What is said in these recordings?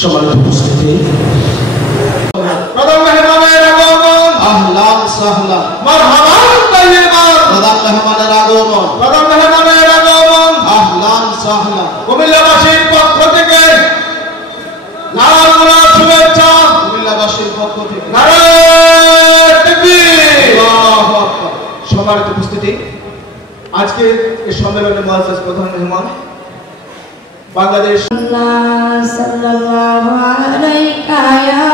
সম্মানিত উপস্থিতি, প্রধান মেহমানের আগমন, আহলান সাহলান, মারহাবান তাইয়িবান, প্রধান মেহমানের আগমন, প্রধান মেহমানের আগমন, আহলান সাহলান। কুমিল্লাবাসীর পক্ষ থেকে লাল গোলাপ শুভেচ্ছা, কুমিল্লাবাসীর পক্ষ থেকে নারায়ে তাকবীর, আল্লাহু আকবার। সম্মানিত উপস্থিতি, আজকে এই সম্মেলনে মুআজ্জাজ প্রধান মেহমান বাংলাদেশ সাল্লাল্লাহু আলাইকা ইয়া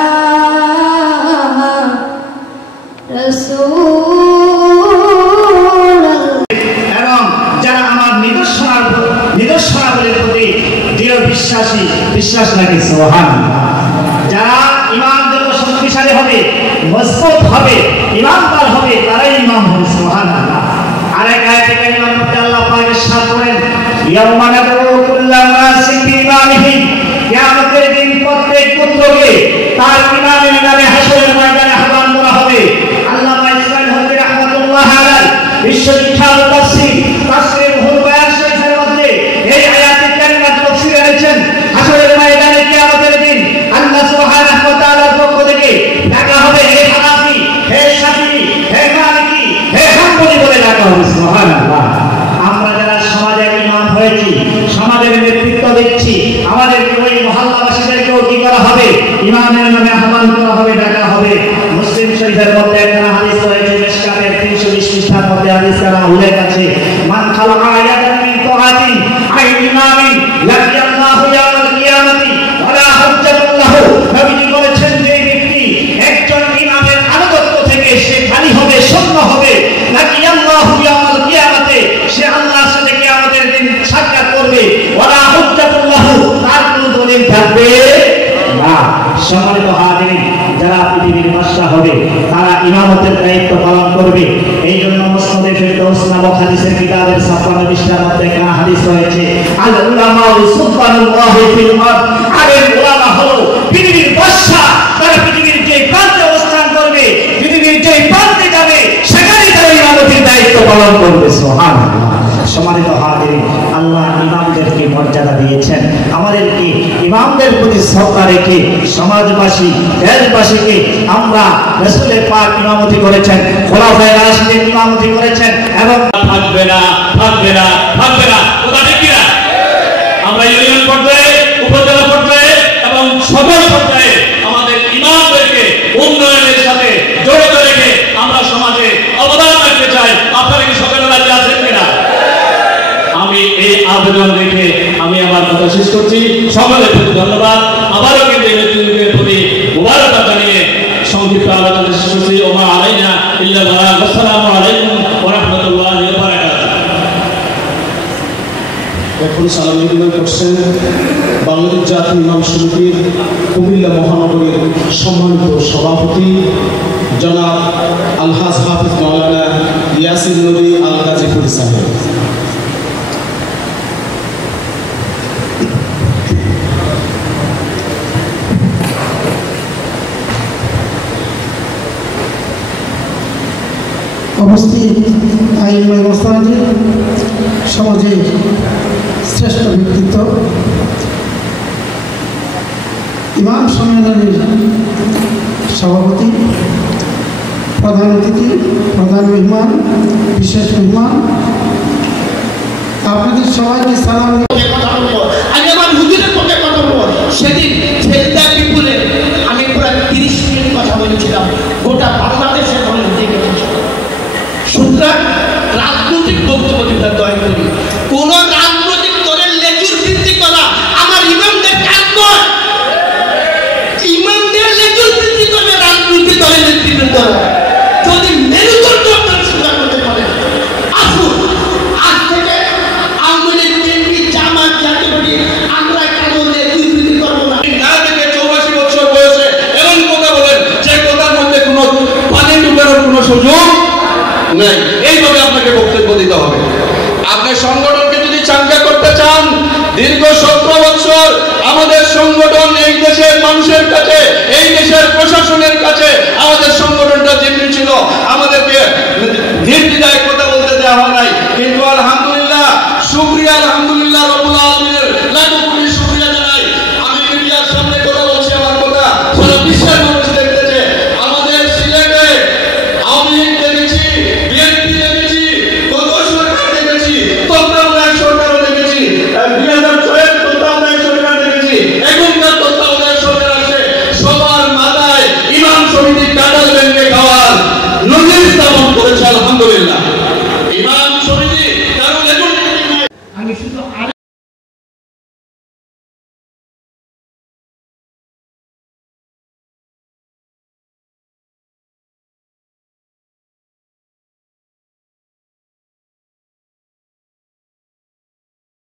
রাসূল, এবং যারা আমার নিদর্শনাবলীর প্রতি দৃঢ় বিশ্বাস রাখে, সুবহানাল্লাহ। যারা ইমানদের শক্তিশালী হবে, মজবুত হবে, ইমানদার হবে, তারাই ইমাম হবে, সুবহানাল্লাহ। আরেক আয়াতে কারিমার মধ্যে আল্লাহ পাক ইরশাদ করেন, ইয়াউমা নাদউ কুল্লা নাসিন বিইমানিহিম, কিয়ামতের দিন প্রত্যেক পুত্রকে তার ইমামের নামে হাসরের ময়দানে আহ্বান করা হবে। আল্লামা ইসমাঈল হযরত রাহমাতুল্লাহ আলাইহি বিশ্ববিখ্যাত তাফসীর রুহুল বায়ান শরীফের মধ্যে এই আয়াতে কারিমা তাফসীর এনেছেন। হাসরের ময়দানে কিয়ামতের দিন আল্লাহ সুবহানাহু ওয়া তাআলার পক্ষ থেকে ডাকা হবে, হে হানাফি, হে শাফিঈ, হে মালিকি, হে হাম্বলি বলে ডাকা হবে, সুবহানাল্লাহ। আমরা যারা সমাজের ইমাম হয়েছি, সমাজের নেতৃত্ব দিচ্ছি, আমাদের ওই মহল্লাবাসীদেরকেও কি করা হবে? ইমামের নামে আহ্বান করা হবে, ডাকা হবে। মুসলিম শরীফের মধ্যে একটা হাদিস রয়েছে, মিশকাতের 320 পৃষ্ঠার মধ্যে হাদিস দ্বারা উল্লেখ আছে, মান খালাকা আয়াতান মিন তুআতিন আই ইমামিন লাকিয়াল্লাহু ইয়াউমাল কিয়ামাতি ওয়ালা হুজ্জাতুল লাহু। নবীজি বলেছেন, যে ব্যক্তি একজন ইমামের আনুগত্য থেকে সে খালি হবে, শূন্য হবে, লাকিয়াল্লাহু ইয়াউমাল কিয়ামাতে, সে আল্লাহর সাথে কিয়ামতের দিন সাক্ষাৎ করবে, ওয়ালা হুজ্জাতুল লাহু, তার কোনো দলিল থাকবে না। সম্মানিত হাজিরিন, যারা পৃথিবীর বাদশা হবে তারা ইমামতের দায়িত্ব পালন করবে। এই জন্য মুসনাদে ফিরদৌস নামক হাদিসের কিতাবের 56 পৃষ্ঠার মধ্যে একটা হাদিস রয়েছে, আল উলামাউ সুলতানুল্লাহি ফিল আরদ, আলেম উলামা হলো পৃথিবীর বাদশা। তারা পৃথিবীর যে প্রান্তে অবস্থান করবে, পৃথিবীর যে প্রান্তে যাবে, সেখানেই তারা ইমামতের দায়িত্ব পালন করবে, সুবহানাল্লাহ। সম্মানিত হাজিরিন, আল্লাহ ইমামদেরকে মর্যাদা দিয়েছেন। আমাদেরকে ইমামদের প্রতি শ্রদ্ধা রেখে সমাজবাসী, দেশবাসীকে আমরা রাসূলের পাক ইমামতি করেছেন, খোলাফায়ে রাশিদিন ইমামতি করেছেন, এবং থাকবে না, থাকবে না, থাকবে না। কথা ঠিক কিনা? আমরা ইউনিয়ন পর্যায়ে, উপজেলা পর্যায়ে এবং সকল পর্যায়ে আমাদের ইমামদেরকে উন্নয়নের সাথে জড়িত রেখে আমরা সমাজে অবদান রাখতে চাই। আপনারা কি সকলে রাজি আছেন কিনা? আমি এই আবেদন রেখে আমি আমার কথা শেষ করছি। সকলের প্রতি ধন্যবাদ। আবারও কিন্তু এই নেতৃত্বের প্রতি মুবারকবাদ জানিয়ে সংক্ষিপ্ত আলোচনা শেষ করছি। ওমা আলাইনা ইল্লাল বালাগ। আসসালামু আলাইকুম ওয়া রাহমাতুল্লাহি ওয়া বারাকাতুহু। এখন সালাম নিবেদন করছেন বাংলাদেশ জাতীয় ইমাম সমিতির কুমিল্লা মহানগরের সম্মানিত সভাপতি জনাব আলহাজ হাফিজ মাওলানা ইয়াসির নবী আল গাজীপুরি সাহেব। উপস্থিত আইমায়ে মাসাজিদ, সমাজের শ্রেষ্ঠ ব্যক্তিত্ব, ইমাম সম্মেলনের সভাপতি, প্রধান অতিথি, প্রধান মেহমান, বিশেষ মেহমান, আপনাদের সবাইকে সালাম। আমি আমার হুজুরের পক্ষে কথা করবো। সেদিন ফেলতা বিপুলে আমি প্রায় 30 মিনিট কথা বলেছিলাম, গোটা বাংলাদেশের মানুষ দেখেছি। সুতরাং রাজনৈতিক বক্তব্য দিতে দয়া করি, কোন রাজনৈতিক দলের লেজুর ভিত্তি করা আমার ইমামদের কাজ নয়। ইমামদের লেজুর ভিত্তি করবে রাজনৈতিক দলের নেতৃবৃন্দ। যদি মেরুদণ্ড আপনারা স্বীকার করতে পারেন, আসুন আজ থেকে আওয়ামী লীগ, বিএনপি, জামাত, জাতীয় পার্টি আমরা কারো লেজুর ভিত্তি করবো না। না থেকে 84 বছর বয়সে এমন কথা বলেন যে কথার মধ্যে কোনো পানি ঢুকানোর কোনো সুযোগ নেই। এইভাবে আপনাকে বক্তব্য দিতে হবে। আপনি সংগঠনকে যদি চাঙ্গা করতে চান, দীর্ঘ 17 বছর আমাদের সংগঠন এই দেশের মানুষের কাছে, এই দেশের প্রশাসনের কাছে আমাদের সংগঠনটা জিম্মি ছিল, আমাদেরকে নির্দ্বিধায় কথা বলতে দেওয়া হয় নাই। কিন্তু আলহামদুলিল্লাহ, শুকরিয়া